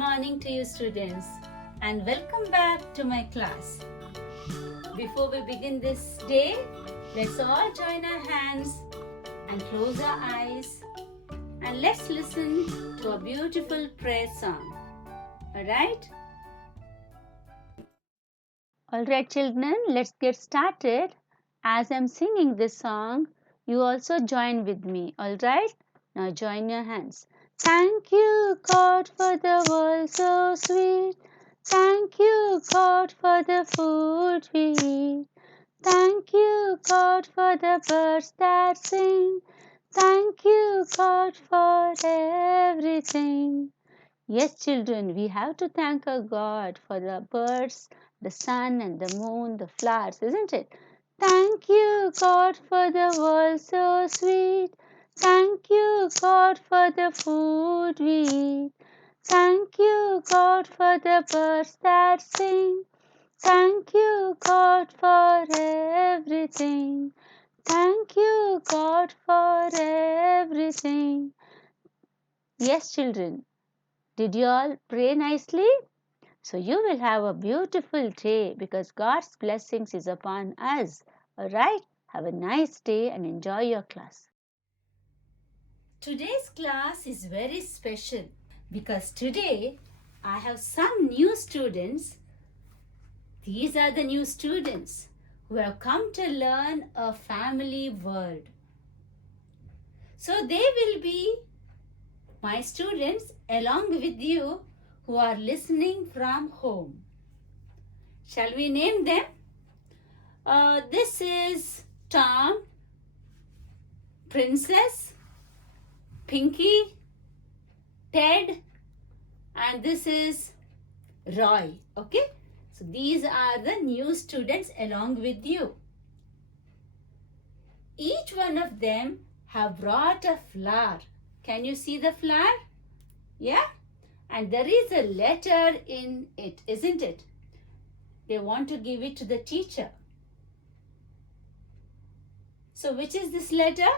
morning to you students and welcome back to my class. Before we begin this day, let's all join our hands and close our eyes and let's listen to a beautiful prayer song. Alright? Alright children, let's get started. As I'm singing this song, you also join with me. Alright? Now join your hands. Thank you, God, for the world so sweet. Thank you, God, for the food we eat. Thank you, God, for the birds that sing. Thank you, God, for everything. Yes, children, we have to thank our God for the birds, the sun, and the moon, the flowers, isn't it? Thank you, God, for the world so sweet. Thank you, God, for the food we eat. Thank you, God, for the birds that sing. Thank you, God, for everything. Thank you, God, for everything. Yes, children, did you all pray nicely? So you will have a beautiful day because God's blessings is upon us. Alright? Have a nice day and enjoy your class. Today's class is very special because today I have some new students. These are the new students who have come to learn a family word. So they will be my students along with you who are listening from home. Shall we name them? This is Tom, Princess, Pinky, Ted, and this is Roy. Okay? So these are the new students along with you. Each one of them have brought a flower. Can you see the flower? Yeah? And there is a letter in it, isn't it? They want to give it to the teacher. So which is this letter?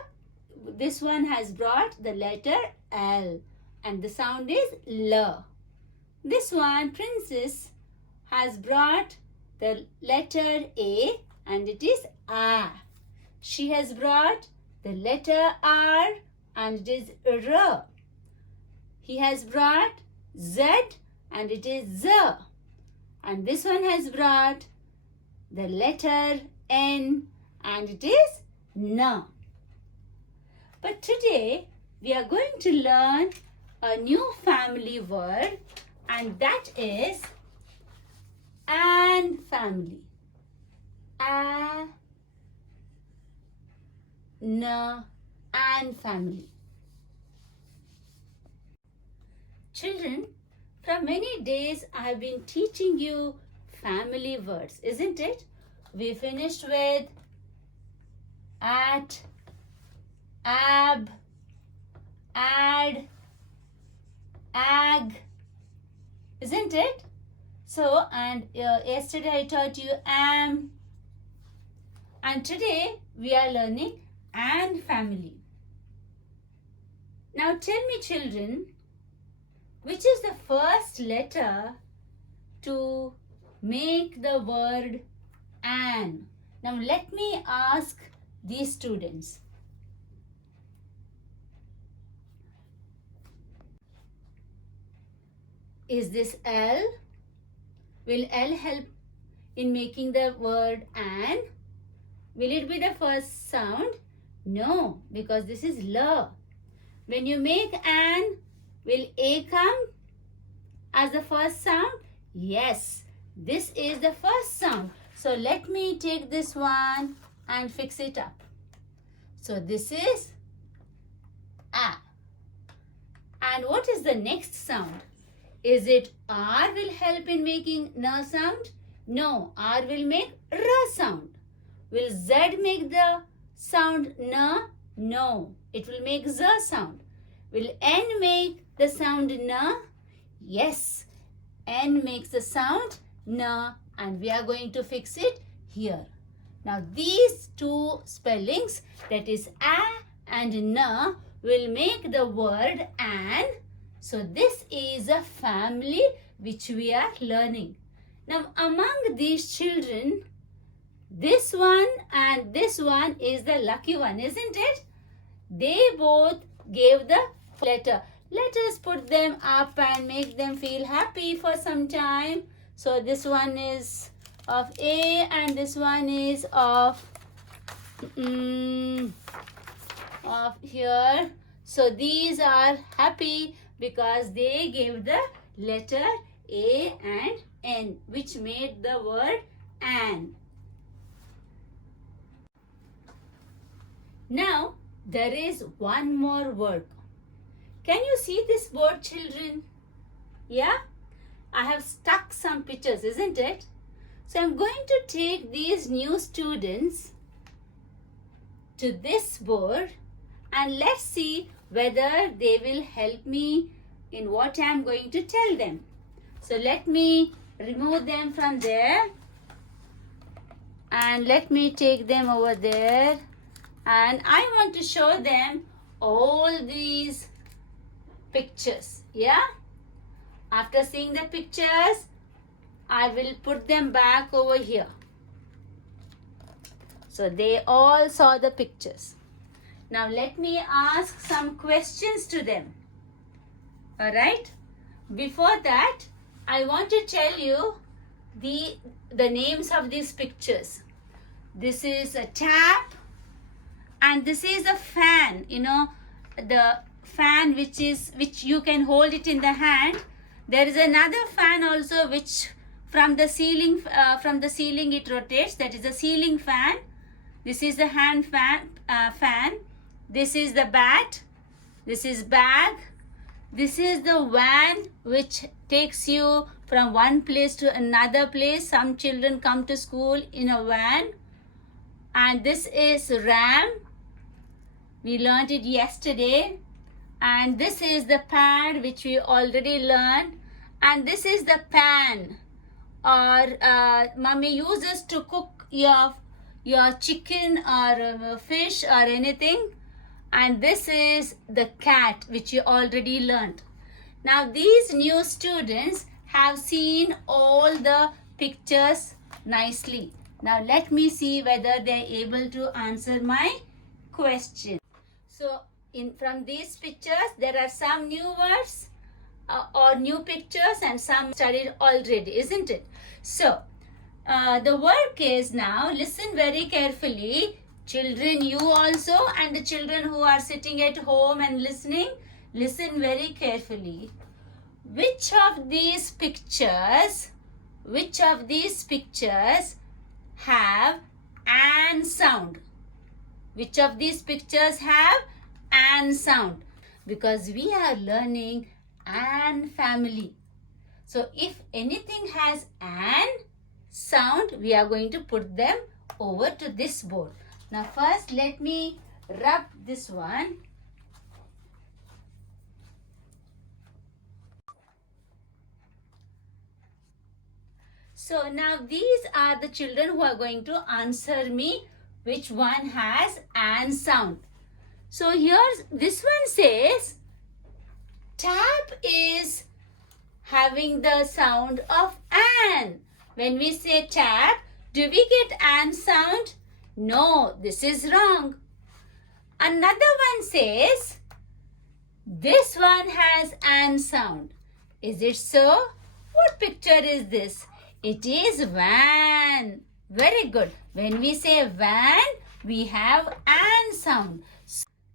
This one has brought the letter L and the sound is L. This one, Princess, has brought the letter A and it is A. She has brought the letter R and it is R. He has brought Z and it is Z. And this one has brought the letter N and it is N. But today we are going to learn a new family word and that is an family. An family. Children, from many days I have been teaching you family words, isn't it? We finished with at, ab, ad, ag, isn't it? So, and yesterday I taught you am, and today we are learning an family. Now tell me children, which is the first letter to make the word an? Now let me ask these students. Is this L? Will L help in making the word an? Will it be the first sound? No, because this is L. When you make an, will A come as the first sound? Yes, this is the first sound. So let me take this one and fix it up. So this is A. And what is the next sound? Is it R will help in making N sound? No, R will make R sound. Will Z make the sound N? No, it will make Z sound. Will N make the sound N? Yes, N makes the sound N and we are going to fix it here. Now these two spellings, that is A and N, will make the word an. So this is a family which we are learning. Now among these children, this one and this one is the lucky one, isn't it? They both gave the letter. Let us put them up and make them feel happy for some time. So this one is of A and this one is of here. So these are happy because they gave the letter A and N, which made the word An. Now there is one more word. Can you see this board, children? Yeah? I have stuck some pictures, isn't it? So I'm going to take these new students to this board and let's see whether they will help me in what I'm going to tell them. So let me remove them from there and let me take them over there, and I want to show them all these pictures. Yeah? After seeing the pictures, I will put them back over here. So they all saw the pictures. Now let me ask some questions to them. Alright? Before that, I want to tell you the names of these pictures. This is a tap and this is a fan. You know, the fan which you can hold it in the hand. There is another fan also which from the ceiling it rotates. That is a ceiling fan. This is the hand fan. This is the bat. This is bag. This is the van which takes you from one place to another place. Some children come to school in a van. And this is ram. We learned it yesterday. And this is the pad which we already learned. And this is the pan or mommy uses to cook your chicken or fish or anything. And this is the cat which you already learned. Now these new students have seen all the pictures nicely. Now let me see whether they are able to answer my question. So from these pictures there are some new words or new pictures and some studied already, isn't it? So the work is now, listen very carefully. Children, you also, and the children who are sitting at home and listening, listen very carefully. Which of these pictures have an sound? Which of these pictures have an sound? Because we are learning an family. So if anything has an sound, we are going to put them over to this board. Now first let me rub this one. So now these are the children who are going to answer me which one has an sound. So here's this one says tap is having the sound of an. When we say tap, do we get an sound? No, this is wrong. Another one says, this one has an sound. Is it so? What picture is this? It is van. Very good. When we say van, we have an sound.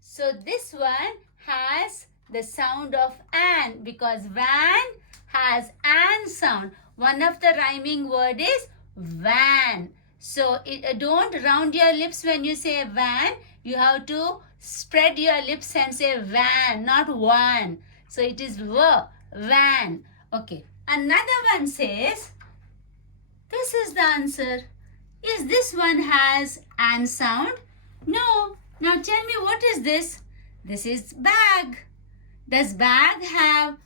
So this one has the sound of an because van has an sound. One of the rhyming word is van. So don't round your lips when you say van. You have to spread your lips and say van, not one. So it is van. Okay. Another one says, this is the answer. Is this one has an sound? No. Now tell me, what is this? This is bag. Does bag have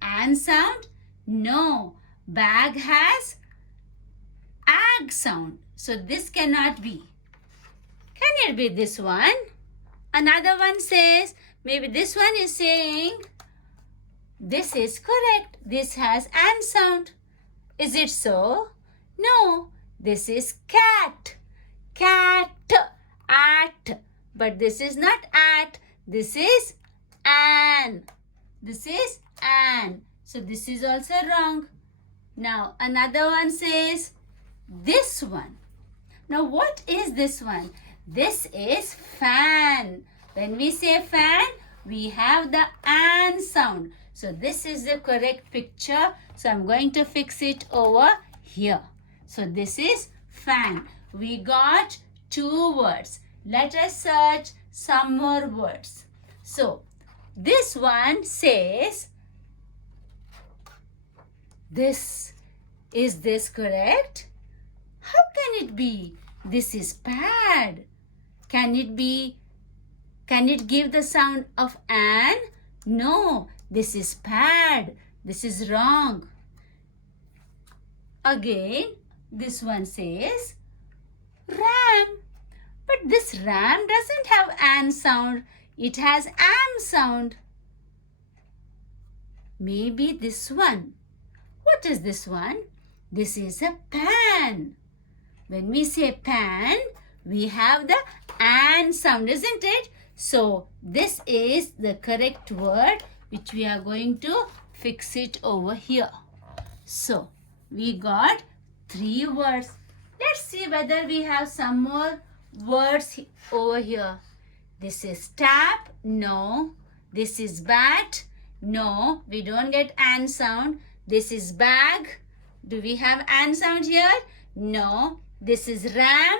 an sound? No. Bag has ag sound. So this cannot be. Can it be this one? Another one says, maybe this one is saying This is correct. This has an sound. Is it so? No. This is cat. Cat. At. But this is not at. This is an. This is an. So this is also wrong. Now another one says this one. Now what is this one? This is fan. When we say fan, we have the an sound. So this is the correct picture. So I'm going to fix it over here. So this is fan. We got 2 words. Let us search some more words. So this one says this. Is this correct? How can it be? This is pad. Can it be? Can it give the sound of an? No, this is pad. This is wrong. Again, this one says ram. But this ram doesn't have an sound. It has am sound. Maybe this one. What is this one? This is a pan. When we say pan, we have the an sound, isn't it? So this is the correct word which we are going to fix it over here. So we got 3 words. Let's see whether we have some more words over here. This is tap. No. This is bat. No. We don't get an sound. This is bag. Do we have an sound here? No. This is ram.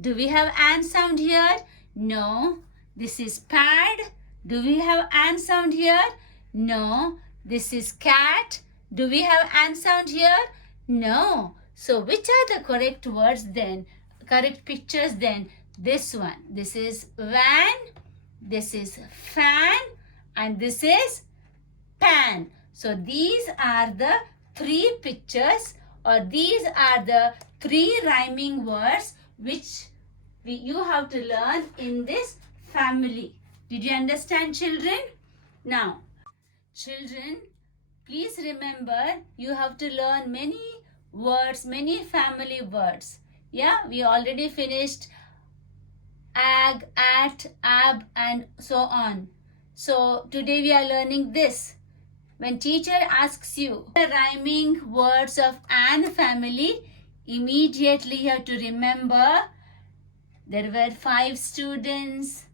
Do we have an sound here? No. This is pad. Do we have an sound here? No. This is cat. Do we have an sound here? No. So which are the correct words then? Correct pictures then? This one. This is van. This is fan. And this is pan. So these are the 3 pictures, or these are the 3 rhyming words which you have to learn in this family. Did you understand, children? Now, children, please remember you have to learn many words, many family words. Yeah, we already finished ag, at, ab, and so on. So today we are learning this. When teacher asks you the rhyming words of an family, immediately you have to remember there were 5 students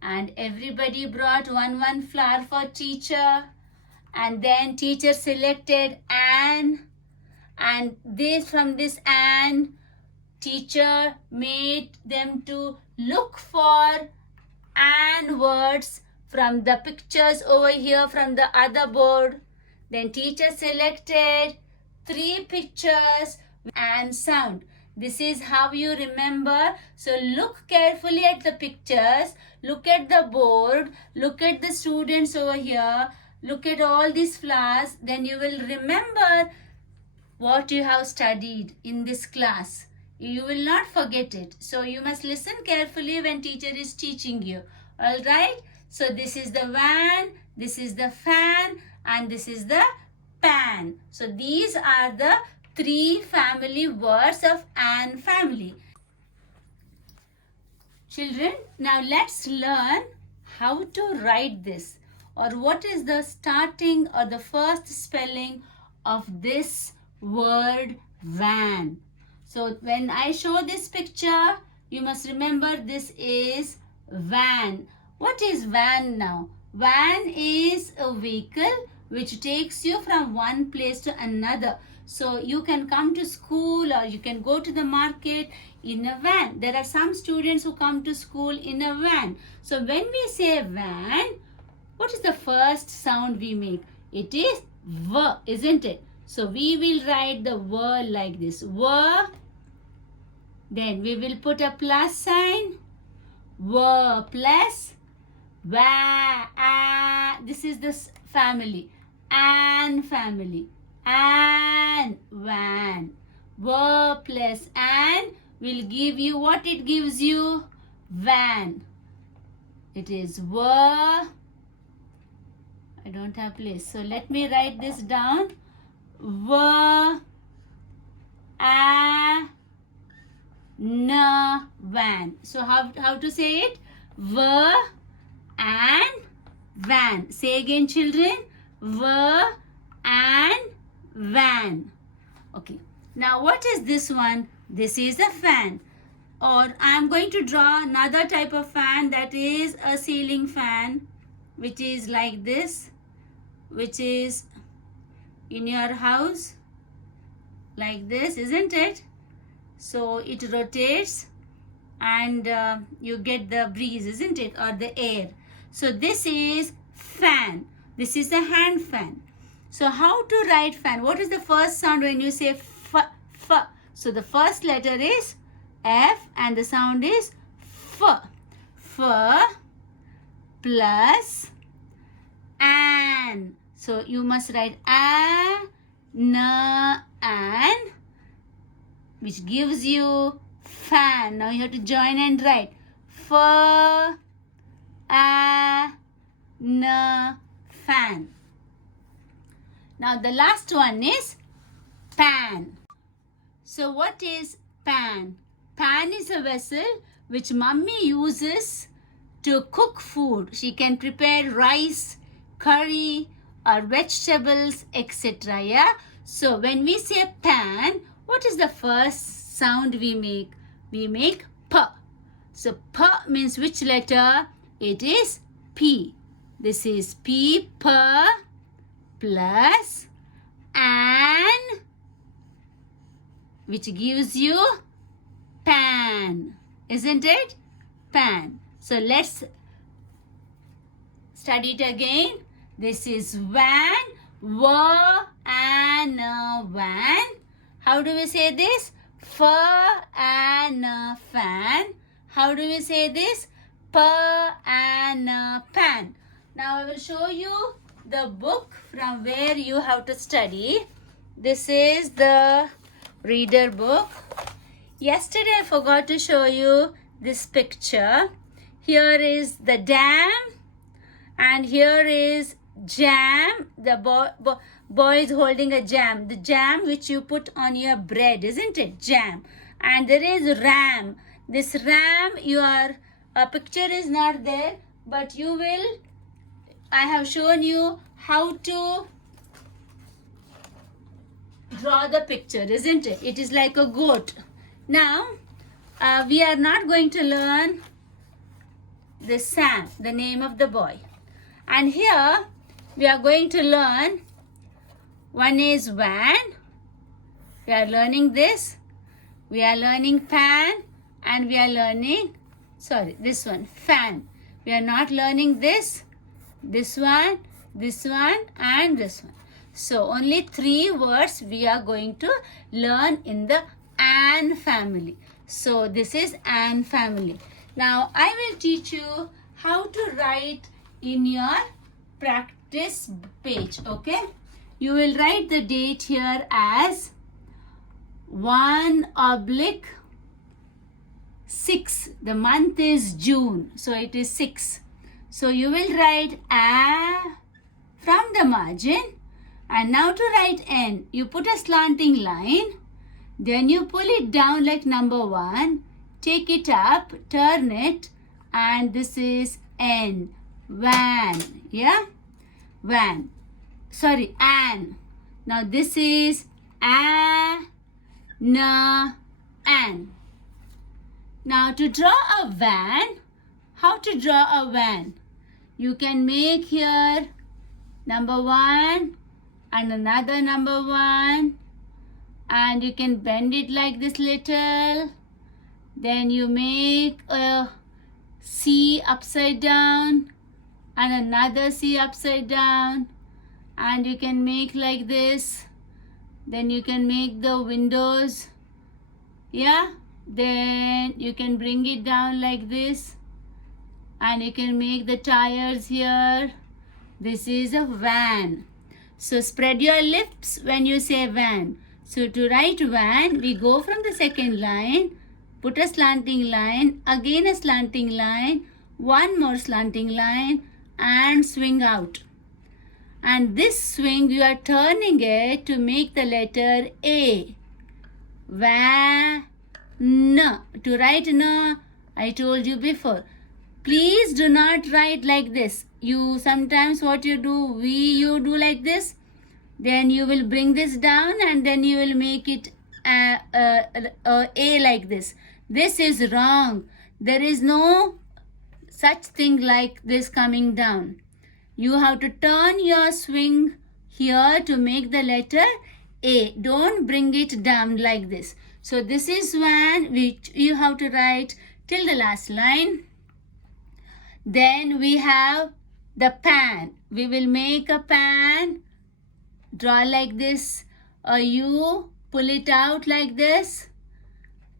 and everybody brought one flower for teacher, and then teacher selected an, and from this an, teacher made them to look for an words from the pictures over here from the other board. Then teacher selected 3 pictures and sound. This is how you remember. So look carefully at the pictures. Look at the board. Look at the students over here. Look at all these flowers. Then you will remember what you have studied in this class. You will not forget it. So you must listen carefully when teacher is teaching you. Alright? So this is the van, this is the fan, and this is the pan. So these are the 3 family words of an family. Children, now let's learn how to write this, or what is the starting or the first spelling of this word van. So when I show this picture, you must remember this is van. What is van now? Van is a vehicle which takes you from one place to another. So you can come to school or you can go to the market in a van. There are some students who come to school in a van. So when we say van, what is the first sound we make? It is V, isn't it? So we will write the V like this. V. Then we will put a plus sign. V plus va, this is the family, an family, an, van. V plus an will give you what it gives you? Van. It is V I don't have place. So let me write this down. V A N van. So how to say it? V and van. Say again, children. V and van. Okay. Now what is this one? This is a fan. Or I am going to draw another type of fan, that is a ceiling fan, which is like this, which is in your house like this, isn't it? So it rotates and you get the breeze, isn't it, or the air. So this is fan. This is a hand fan. So how to write fan? What is the first sound when you say f, f? So the first letter is F and the sound is f. F plus an. So you must write a, n, an, which gives you fan. Now you have to join and write f, a, n, fan. Now the last one is pan. So what is pan? Pan is a vessel which mummy uses to cook food. She can prepare rice, curry, or vegetables, etc. Yeah. So when we say pan, what is the first sound we make? We make p. So p means which letter? It is P. This is P, p plus an, which gives you pan, isn't it? Pan. So let's study it again. This is van, v and van. How do we say this? F and fan. How do we say this? P and pan. Now I will show you the book from where you have to study. This is the reader book. Yesterday I forgot to show you this picture. Here is the dam and here is jam. The boy is holding a jam. The jam which you put on your bread, isn't it? Jam. And there is ram. This ram, your picture is not there, but you will, I have shown you how to draw the picture, isn't it? It is like a goat. Now, we are not going to learn the Sam, the name of the boy. And here, we are going to learn, one is van. We are learning this. We are learning pan. And we are learning, this one, fan. We are not learning this one, and this one. So, only 3 words we are going to learn in the an family. So, this is an family. Now, I will teach you how to write in your practice page, okay? You will write the date here as 1/6. The month is June, so it is 6. So, you will write A from the margin. And now to write N, you put a slanting line. Then you pull it down like number 1. Take it up, turn it, and this is N. Van. Yeah? Van. Sorry, an. Now this is a, na, an. Now to draw a van, how to draw a van? You can make here number 1 and another number 1, and you can bend it like this little. Then you make a C upside down and another C upside down, and you can make like this. Then you can make the windows. Yeah, then you can bring it down like this, and you can make the tires here. This is a van. So spread your lips when you say van. So to write van, we go from the second line, put a slanting line, again a slanting line, one more slanting line, and swing out. And this swing, you are turning it to make the letter A. Van. To write N, I told you before. Please do not write like this. You sometimes what you do, you do like this. Then you will bring this down and then you will make it A like this. This is wrong. There is no such thing like this coming down. You have to turn your swing here to make the letter A. Don't bring it down like this. So this is one which you have to write till the last line. Then we have the pan. We will make a pan. Draw like this. Or you pull it out like this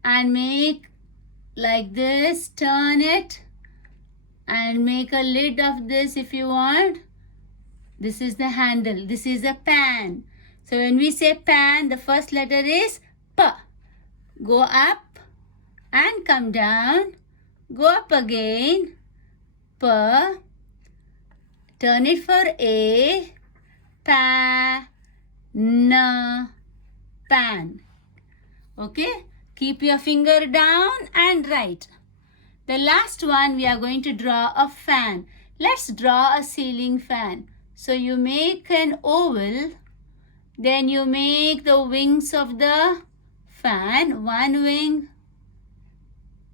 and make like this. Turn it and make a lid of this if you want. This is the handle. This is a pan. So when we say pan, the first letter is P. Go up and come down. Go up again. P. Turn it for A. Pa. N. Pan. Okay? Keep your finger down and write. The last one, we are going to draw a fan. Let's draw a ceiling fan. So you make an oval. Then you make the wings of the fan. One wing,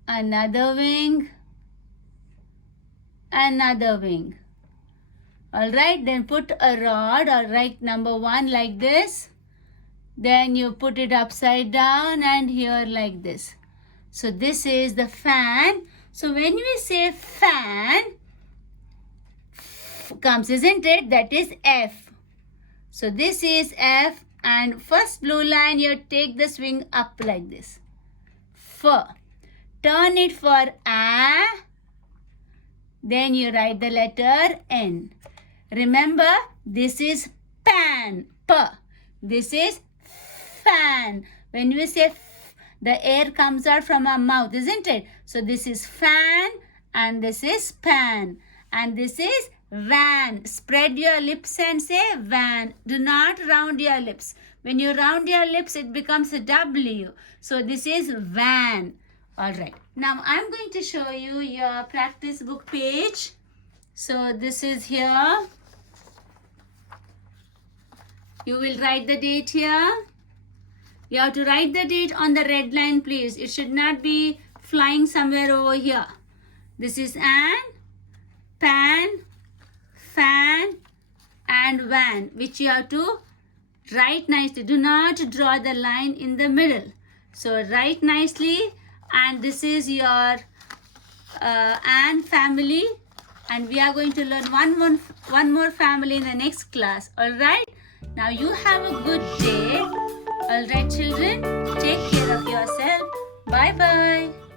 another wing, another wing. Alright, then put a rod or write number 1 like this. Then you put it upside down and here like this. So this is the fan. So when we say fan, comes, isn't it? That is F. So this is F, and first blue line, you take the swing up like this. F. Turn it for A. Then you write the letter N. Remember, this is pan. P. This is fan. When we say f, the air comes out from our mouth, isn't it? So this is fan and this is pan. And this is van. Spread your lips and say van. Do not round your lips. When you round your lips, it becomes a W. So this is van. Alright. Now I'm going to show you your practice book page. So this is here. You will write the date here. You have to write the date on the red line, please. It should not be flying somewhere over here. This is an, pan, fan, and van, which you have to write nicely. Do not draw the line in the middle. So write nicely. And this is your Anne family. And we are going to learn one more family in the next class. Alright? Now you have a good day. Alright children, take care of yourself. Bye bye.